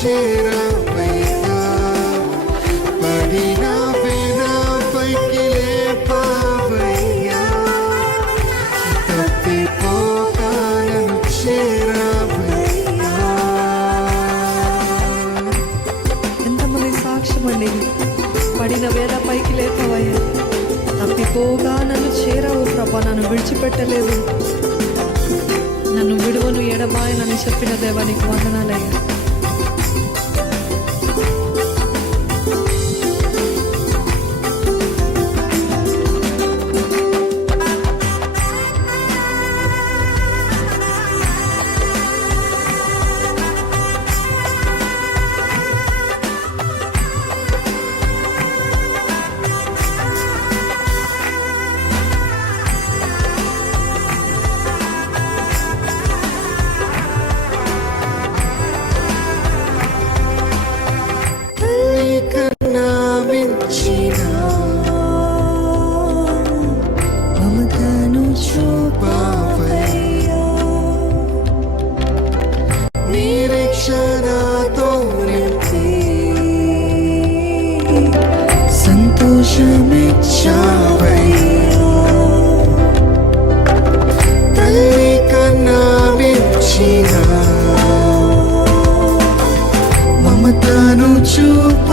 చేరవయ్యా, పడిన పైకి లేపవయ్యా, తప్పిపోక నన్ను చేరవయ్యా. ఎంతమంది సాక్ష్యం అండి, పడిన వేళ పైకి లేపవయ్యా, తప్పిపోగా నన్ను చేరావు ప్రభా, నన్ను విడిచిపెట్టలేదు, నన్ను విడువను ఎడబాయనని చెప్పిన దేవానికి వందనాలయ్యా. మమతను చూపవయ్యా, నిరీక్షణతో నింపి సంతోషమిచ్చావయ్యా, తల్లి కన్నా మించిన మమతను చూప